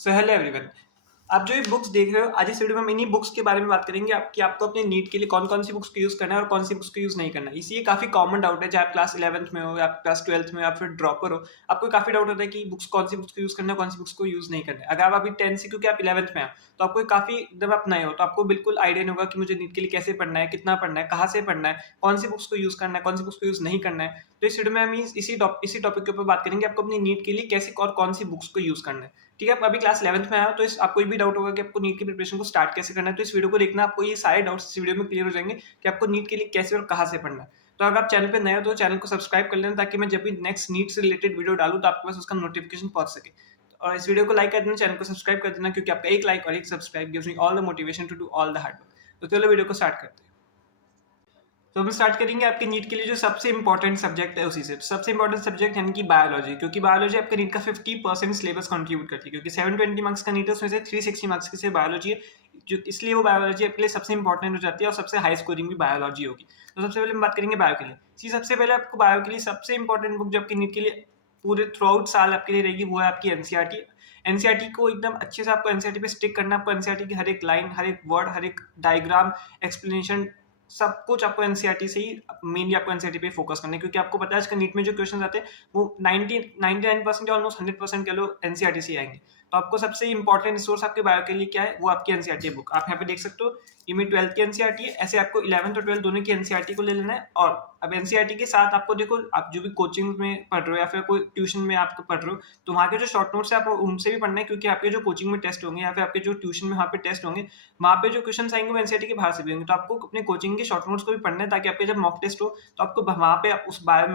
So hello everyone. आप जो ये बुक्स देख रहे हो, आज इस वीडियो में हम इन्हीं बुक्स के बारे में बात करेंगे कि आपको अपने नीट के लिए कौन-कौन सी बुक्स को यूज़ करना है और कौन सी बुक्स को यूज़ नहीं करना है। इसी ये काफ़ी कॉमन डाउट है, चाहे आप क्लास 11th में हो या आप क्लास 12th में हो या फिर ड्रॉपर हो। आपको काफ़ी डाउट होता है कि बुक्स कौन सी बुक्स को यूज़ करना है, कौन सी बुक्स को यूज़ नहीं करना है। अगर आप अभी 10th से क्योंकि आप 11th में हो, तो आपको काफ़ी जब आप नए हो तो आपको बिल्कुल आइडिया नहीं होगा कि मुझे नीट के लिए कैसे पढ़ना है, कितना पढ़ना है, कहाँ से पढ़ना है, कौन सी बुक्स को यूज़ करना है, कौन सी बुक्स को यूज़ नहीं करना है। तो इस वीडियो में हम इसी टॉपिक के ऊपर बात करेंगे, आपको अपनी नीट के लिए कैसे और कौन सी बुक्स को यूज़ करना है। ठीक है, आप अभी क्लास 11th में आए हो तो इस आपको ये भी डाउट होगा कि आपको नीट की प्रिपरेशन को स्टार्ट कैसे करना है, तो इस वीडियो को देखना, आपको ये सारे डाउट्स इस वीडियो में क्लियर हो जाएँगे कि आपको नीट के लिए कैसे और कहाँ से पढ़ना है। तो अगर आप चैनल पे नए हो तो चैनल को सब्सक्राइब कर लेना, ताकि मैं जब भी नेक्स्ट नीट से रिलेटेड वीडियो डालूँ तो आपके पास उसका नोटिफिकेशन पहुँच सके। और इस वीडियो को लाइक कर देना, चैनल को सब्सक्राइब कर देना, क्योंकि आपका एक लाइक और एक subscribe gives me all the motivation to do all the hard work. तो चलो वीडियो को स्टार्ट करते हैं। तो हम स्टार्ट करेंगे आपके नीट के लिए जो सबसे इंपॉर्टेंट सब्जेक्ट है उसी से। सबसे इंपॉर्टेंट सब्जेक्ट यानी कि बायोलॉजी, क्योंकि बायोलॉजी आपके नीट का 50% सिलेबस कंट्रीब्यूट करती है, क्योंकि 720 मार्क्स का नीट है, उसमें से 360 मार्क्स की सिर्फ बायोलॉजी है। जो इसलिए वो बायोलॉजी आपके लिए सबसे इंपॉर्टेंट हो जाती है और सबसे हाई स्कोरिंग भी बायोलॉजी होगी। तो सबसे पहले हम बात करेंगे बायो के लिए। सबसे पहले आपको बायो के लिए सबसे इंपॉर्टेंट बुक जो आपके नीट के लिए पूरे थ्रू आउट साल आपके लिए रहेगी, वो है आपकी एनसीईआरटी। एनसीईआरटी को एकदम अच्छे से आपको एनसीईआरटी पे स्टिक करना है। आपको एनसीईआरटी की हर एक लाइन, हर एक वर्ड, हर एक डायग्राम, एक्सप्लेनेशन, सब कुछ आपको एनसीईआरटी से ही मेनली आपको एनसीईआरटी पे फोकस करना है, क्योंकि आपको पता है आजकल नीट में जो क्वेश्चन आते हैं वो 99% या ऑलमोस्ट 100% कह लो एनसीईआरटी से ही आएंगे। तो आपको सबसे इंपॉर्टेंट रिसोर्स आपके बायो के लिए क्या है, वो आपकी एनसीईआरटी बुक। आप यहाँ पे देख सकते हो, ये मेरी 12th की एनसीईआरटी है। ऐसे आपको 11th और 12th दोनों की एनसीईआरटी को ले लेना है। और अब एनसीईआरटी के साथ आपको देखो, आप जो भी कोचिंग में पढ़ रहे हो या फिर कोई ट्यूशन में आप पढ़ रहे हो, तो वहाँ के जो शॉर्ट नोट्स है आप उनसे भी पढ़ना है, क्योंकि आपके जो कोचिंग में टेस्ट होंगे या फिर आपके जो ट्यूशन में वहाँ पे टेस्ट होंगे, वहाँ पे जो क्वेश्चन आएंगे वो एनसीईआरटी के बाहर से भी होंगे। तो आपको अपने कोचिंग के शॉर्ट नोट्स को भी पढ़ना है, ताकि आपके जब मॉक टेस्ट हो तो आपको वहाँ पे आप उस बायो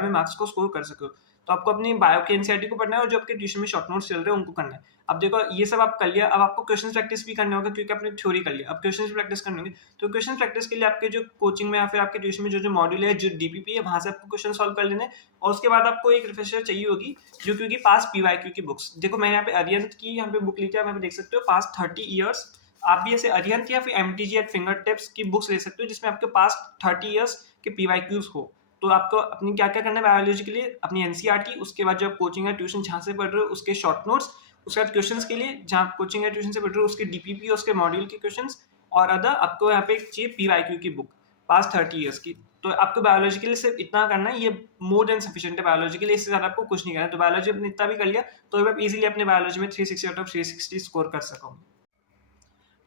में मार्क्स को स्कोर कर सको। तो आपको अपनी बायो की एनसीईआरटी को पढ़ना है और जो आपके ट्यूशन में शॉर्ट नोट्स चल रहे हैं उनको करना है। अब देखो, ये सब आप कर लिया, अब आपको क्वेश्चन प्रैक्टिस भी करना होगा, क्योंकि आपने थ्योरी कर लिया, अब क्वेश्चन प्रैक्टिस करने होंगे। तो क्वेश्चन प्रैक्टिस के लिए आपके जो कोचिंग में या फिर आपके ट्यूशन में जो मॉड्यूल है, जो डीपीपी है, वहां से आपको क्वेश्चन सॉल्व कर लेने हैं। और उसके बाद आपको एक रिफ्रेशर चाहिए होगी, जो क्योंकि पास पीवाईक्यू की बुक्स। देखो, मैं यहाँ पे अरिहंत की यहाँ पे बुक ली थी, आप यहाँ पे देख सकते हो, पास 30 ईयर्स। आप भी ऐसे अरिहंत या फिर एमटीजी एट फिंगर टिप्स की बुक्स ले सकते हो, जिसमें आपके पास 30 ईयर्स के पीवाईक्यूज हो। तो आपको अपनी क्या क्या करना है बायोलॉजी के लिए, अपनी एनसीईआरटी, उसके बाद जो कोचिंग या ट्यूशन जहाँ से पढ़ रहे हो उसके शॉर्ट नोट्स, उसके बाद क्वेश्चंस के लिए जहाँ कोचिंग या ट्यूशन से पढ़ रहे हो उसके डीपीपी, उसके मॉड्यूल के क्वेश्चंस, और अदर आपको यहाँ पे एक चाहिए पीवाईक्यू की बुक पास 30 ईयर्स की। तो आपको बायोलॉजी के लिए सिर्फ इतना करना है, ये मोर देन सफिशिएंट है बायोलॉजी के लिए, इससे ज्यादा आपको कुछ नहीं करना है। तो बायोलॉजी अपने इतना भी कर लिया तो आप इजीली अपने बायोलॉजी में 360 आउट ऑफ 360 स्कोर कर सकोगे।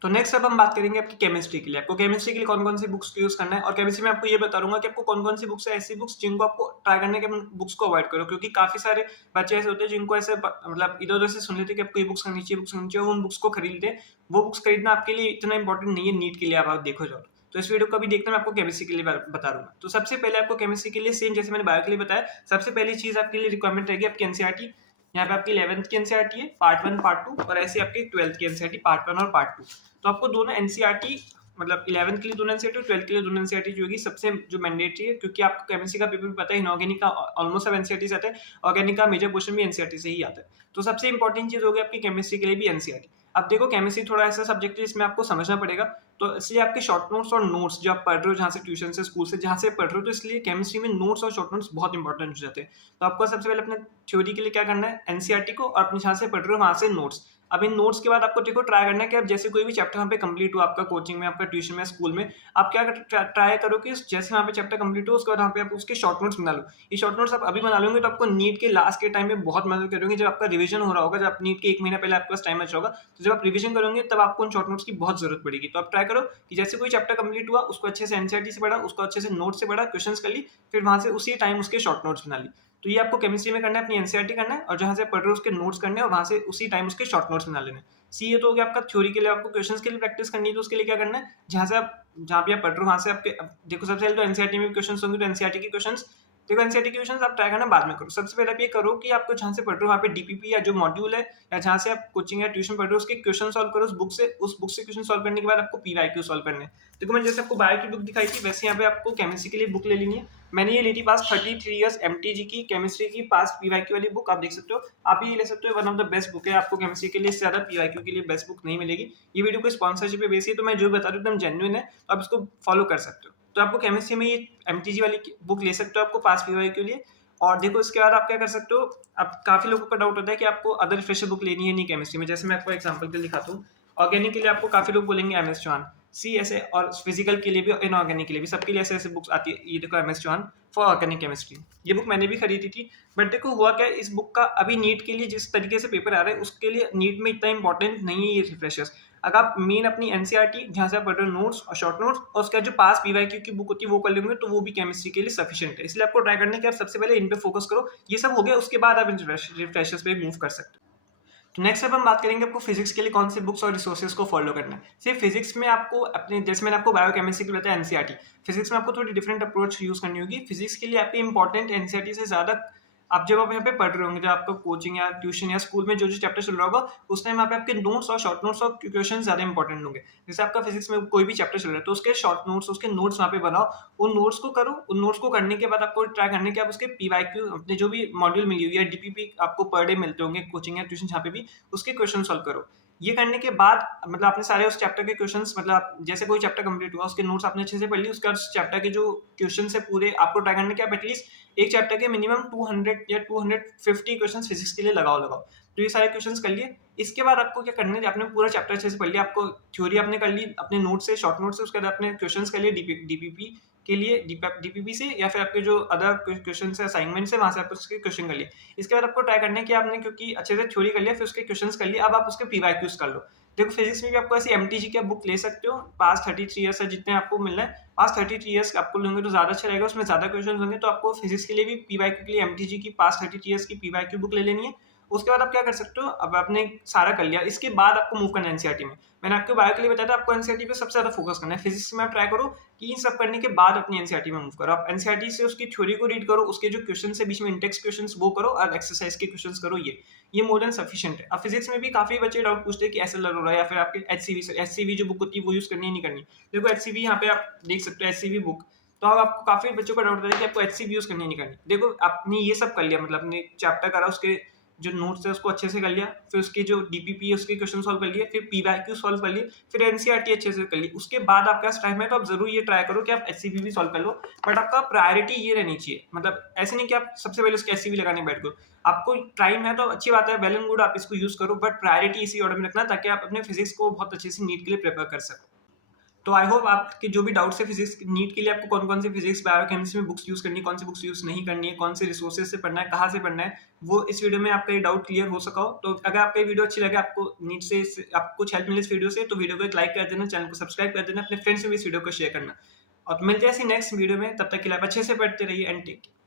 तो नेक्स्ट अब हम बात करेंगे आपकी केमिस्ट्री के लिए। आपको केमिस्ट्री के लिए कौन-कौन सी बुक्स को यूज़ करना है, और केमिस्ट्री में आपको ये बता दूँगा कि आपको कौन-कौन सी बुक्स है, ऐसी बुक्स जिनको आपको ट्राई करना है कि उन बुक्स को अवॉइड करो, क्योंकि काफ़ी सारे बच्चे ऐसे होते हैं जिनको ऐसे मतलब इधर-उधर से सुन लेते हैं कि आपको ये बुक्स करनी चाहिए, बुक्स करनी चाहिए, वो उन बुक्स को खरीदते हैं। वो बुक्स खरीदना आपके लिए इतना इंपॉर्टेंट नहीं है नीट के लिए, आप देखो जाओ तो इस वीडियो को भी देखना, मैं आपको केमिस्ट्री के लिए बता दूँगा। तो सबसे पहले आपको केमिस्ट्री के लिए सेम जैसे मैंने बायो के लिए बताया, सबसे पहली चीज़ आपके लिए रिक्वायरमेंट रहेगी आपकी एनसीईआरटी। यहाँ पे आपकी 11th की एनसीईआरटी है, पार्ट 1, पार्ट 2, और ऐसे आपकी 12th की एनसीईआरटी पार्ट 1 और पार्ट 2। तो आपको दोनों एनसीईआरटी, मतलब 11th के लिए दोनों एनसीईआरटी और 12th के लिए दोनों एनसीईआरटी जो होगी सबसे जो मैंडेटरी है, क्योंकि आपको केमिस्ट्री का पेपर भी पता है, इनऑर्गेनिक का ऑलमोस्ट सब एनसीईआरटी से आता है, ऑर्गेनिक का मेजर पोर्शन भी एनसीईआरटी से ही आता है। तो सबसे इंपॉर्टेंट चीज होगी आपकी केमिस्ट्री के लिए भी एनसीईआरटी। अब देखो, केमिस्ट्री थोड़ा ऐसा सब्जेक्ट है जिसमें आपको समझना पड़ेगा, तो इसलिए आपके शॉर्ट नोट्स और नोट्स जो आप पढ़ रहे हो, जहाँ से ट्यूशन से, स्कूल से, जहाँ से पढ़ रहे हो, तो इसलिए केमिस्ट्री में नोट्स और शॉर्ट नोट्स बहुत इंपॉर्टेंट हो जाते हैं। तो आपको सबसे पहले अपने थ्योरी के लिए क्या करना है, एनसीईआरटी को, और अपने जहाँ से पढ़ रहे हो वहाँ से नोट्स। अब इन नोट्स के बाद आपको देखो ट्राई करना है कि आप जैसे कोई भी चैप्टर वहाँ पे कंप्लीट हो, आपका कोचिंग में, आपका ट्यूशन में, स्कूल में, आप क्या ट्राई करो कि जैसे वहाँ पे चैप्टर कंप्लीट हो उसके बाद वहाँ पे आप उसके शॉर्ट नोट्स बना लो। ये शॉर्ट नोट्स आप अभी बना लोगे तो आपको नीट के लास्ट के टाइम में बहुत मदद करेंगे। जब आपका रिवीजन हो रहा होगा, जब आप नीट के 1 महीना पहले आपके पास टाइम बचा होगा, तो जब आप रिवीजन करोगे तब आपको उन शॉर्ट नोट्स की बहुत जरूरत पड़ेगी। तो आप ट्राई करो कि जैसे कोई चैप्टर कंप्लीट हुआ उसको अच्छे से एनसीईआरटी से पढ़ा, उसको अच्छे से नोट से पढ़ा, क्वेश्चंस कर ली, फिर वहाँ से उसी टाइम उसके शॉर्ट नोट्स बना ली। तो ये आपको केमिस्ट्री में करना है, अपनी एनसीईआरटी करना है, और जहाँ से पढ़ रहे हो उसके नोट्स करने हैं, और वहाँ से उसी टाइम उसके शॉर्ट नोट्स बना लेने हैं। सी, ये तो हो गया आपका थ्योरी के लिए। आपको क्वेश्चंस के लिए प्रैक्टिस करनी है, तो उसके लिए क्या करना है, जहाँ पे आप पढ़ रहे हो वहाँ से आपके देखो, सबसे पहले तो एनसीईआरटी में क्वेश्चंस होंगे, तो एनसीईआरटी के क्वेश्चंस देखो, एनसीईआरटी के क्वेश्चंस आप ट्राई करना बाद में करो। सबसे पहले आप ये करो कि आपको जहाँ से पढ़ रहे हो वहाँ पे डीपीपी या जो मॉड्यूल है, या जहाँ से आप कोचिंग या ट्यूशन पढ़ रहे हो उसके क्वेश्चन सॉल्व करो, उस बुक से क्वेश्चन सॉल्व करने के बाद आपको पीवाईक्यू सॉल्व करने हैं। देखो, मैं जैसे आपको बायो की बुक दिखाई थी, वैसे यहाँ पे आपको केमिस्ट्री के लिए बुक ले लेनी है। मैंने ये ली थी पास 33 ईयर्स एमटीजी की केमिस्ट्री की पास पीवाईक्यू वाली बुक, आप देख सकते हो। आप भी ये ले सकते हो, one of the best book है। आपको केमिस्ट्री के लिए इससे ज्यादा पीवाईक्यू के लिए बेस्ट बुक नहीं मिलेगी। ये वीडियो को स्पॉन्सरशिप पे बेस है, तो मैं जो बता रहा हूँ एकदम जेन्युइन है, तो आप इसको फॉलो कर सकते हो। तो आपको केमिस्ट्री में ये एमटीजी वाली बुक ले सकते हो आपको पास पीवाईक्यू के लिए। और देखो इसके बाद आप क्या कर सकते हो, अब काफ़ी लोगों का डाउट होता है कि आपको अदर रिफ्रेशर बुक लेनी है नहीं केमिस्ट्री में। जैसे मैं आपको एग्जांपल के लिए दिखाता हूँ, ऑर्गेनिक के लिए आपको काफ़ी लोग बोलेंगे एमएस चौहान, सी ऐसे, और फिजिकल के लिए भी और इनऑर्गेनिक के लिए भी, सबके लिए ऐसे-ऐसे बुक्स आती है। ये देखो MS Chauhan for organic chemistry, ये बुक मैंने भी खरीदी थी। बट देखो हुआ क्या है, इस बुक का अभी नीट के लिए जिस तरीके से पेपर आ रहा है उसके लिए नीट में इतना इंपॉर्टेंट नहीं है ये रिफ्रेशर्स। अगर आप मेन अपनी एनसीईआरटी जहाँ से आप पढ़ रहे हो नोट्स और शॉर्ट नोट्स और उसका जो पास पीवाईक्यू की बुक होती है वो कर लेंगे तो वो भी केमिस्ट्री के लिए सफिशिएंट है। इसलिए आपको ट्राई करना है कि आप सबसे पहले इन पे फोकस करो। ये सब हो गया, उसके बाद आप इन रिफ्रेशर्स पे मूव कर सकते हो। तो नेक्स्ट अब हम बात करेंगे आपको फिजिक्स के लिए कौन से बुक्स और रिसोर्सेज को फॉलो करना है। सिर्फ फिजिक्स में आपको अपने, जैसे मैंने आपको बायोकेमिस्ट्री के लिए बताया एनसीईआरटी, फिजिक्स में आपको थोड़ी डिफरेंट अप्रोच यूज करनी होगी। फिजिक्स के लिए आपके इंपॉर्टेंट एनसीईआरटी से ज्यादा आप जब आप यहाँ पे पढ़ रहे होंगे, जब आपका कोचिंग या ट्यूशन या स्कूल में जो जो चैप्टर चल रहा होगा उस टाइम यहाँ पे आपके नोट्स और शॉर्ट नोट्स और क्वेश्चन ज्यादा इंपॉर्टेंट होंगे। जैसे आपका फिजिक्स में कोई भी चैप्टर चल रहा है तो उसके शॉर्ट नोट्स, उसके नोट्स वहाँ पे बनाओ, उन नोट्स को करो। उन नोट्स को करने के बाद आपको ट्राई करने के आप उसके पीवाईक्यू अपने जो भी मॉड्यूल मिली हुई है डीपीपी आपको पर डे मिलते होंगे कोचिंग या ट्यूशन जहाँ पे भी, उसके क्वेश्चन सॉल्व करो। ये करने के बाद मतलब आपने सारे उस चैप्टर के क्वेश्चंस, मतलब जैसे कोई चैप्टर कंप्लीट हुआ उसके नोट्स आपने अच्छे से पढ़ ली, उसके बाद उस चैप्टर के जो क्वेश्चंस है पूरे आपको ट्राई करने के आप एटलीस्ट एक चैप्टर के मिनिमम 200 या 250 क्वेश्चंस फिजिक्स के लिए लगाओ। तो ये सारे क्वेश्चंस कर लिए। इसके बाद आपको क्या करना है, आपने पूरा चैप्टर अच्छे से पढ़ लिया, आपको थ्योरी आपने कर ली अपने नोट से, शॉर्ट नोट से, उसके बाद आपने क्वेश्चंस कर लिए डीपीपी के लिए, डीपीपी से या फिर आपके जो अदर क्वेश्चन है असाइनमेंट से, वहां से आप उसके क्वेश्चन कर लिए। इसके बाद आपको ट्राई करना है कि आपने क्योंकि अच्छे से थ्योरी कर लिया फिर उसके क्वेश्चंस कर लिए, अब आप उसके पीवाईक्यूज कर लो। देखो फिजिक्स में भी आपको ऐसी एमटीजी की बुक ले सकते हो, पास 33 ईयर्स है जितने आपको मिलना है, पास 33 ईयर्स आपको लेंगे तो ज्यादा अच्छा रहेगा, उसमें ज्यादा क्वेश्चन होंगे। तो आपको फिजिक्स के लिए भी पीवाईक्यू के लिए एमटीजी की पास 33 ईयर्स की पीवाईक्यू बुक ले लेनी है। उसके बाद आप क्या कर सकते हो, अब आपने सारा कर लिया, इसके बाद आपको मूव करना है एनसीईआरटी में। मैंने आपको बायो के लिए बताया था आपको एनसीईआरटी पे सबसे ज्यादा फोकस करना है। फिजिक्स में आप ट्राई करो कि इन सब करने के बाद अपनी एनसीईआरटी में मूव करो। आप एनसीईआरटी से उसकी थ्योरी को रीड करो, उसके जो क्वेश्चन है बीच में इंटेक्स क्वेश्चन वो करो और एक्सरसाइज के क्वेश्चन करो। ये मोर देन सफिशिएंट है। अब फिजिक्स में भी काफी बच्चे डाउट पूछते हैं कि एसएलआर हो रहा है या फिर आपके एचसीवी से, एचसीवी जो बुक होती है वो यूज करनी है नहीं करनी। देखो एचसीवी यहाँ पे आप देख सकते हो, एचसीवी बुक, तो अब आपको काफी बच्चों का डाउट होता है कि आपको एचसीवी यूज करनी है नहीं करनी। देखो आपने ये सब कर लिया, मतलब अपने चैप्टर करा, उसके जो नोट्स है उसको अच्छे से कर लिया, फिर उसकी जो डीपीपी है उसके क्वेश्चन सॉल्व कर लिए, फिर पीवाईक्यू सॉल्व कर लिए, फिर एनसीईआरटी अच्छे से कर ली। उसके बाद आपके पास टाइम है तो आप जरूर ये ट्राई करो कि आप एचसीवी भी सॉल्व कर लो। बट आपका प्रायोरिटी ये रहनी चाहिए, मतलब ऐसे नहीं कि आप सबसे पहले उसके एचसीवी लगाने बैठ गए। आपको टाइम है तो अच्छी बात है, वेल एंड गुड, आप इसको यूज करो, बट प्रायोरिटी इसी ऑर्डर में रखना ताकि आप अपने फिजिक्स को बहुत अच्छे से नीट के लिए प्रिपेयर कर सको। तो आई होप आपके जो भी डाउट्स है फिजिक्स नीट के लिए, आपको कौन कौन सी फिजिक्स बायोकेमिस्ट्री में बुक्स यूज करनी है, कौन सी बुक्स यूज नहीं करनी है, कौन से रिसोर्सेज से पढ़ना है, कहाँ से पढ़ना है, वो इस वीडियो में आपका ये डाउट क्लियर हो सका हो। तो अगर आपका ये वीडियो अच्छी लगे, आपको नीट से आपको कुछ हेल्प मिले इस वीडियो से, तो वीडियो को एक लाइक कर देना, चैनल को सब्सक्राइब कर देना, अपने फ्रेंड्स में भी इस वीडियो को शेयर करना। और मिलते हैं ऐसी नेक्स्ट वीडियो में, तब तक के लिए आप अच्छे से पढ़ते रहिए एंड टेक केयर।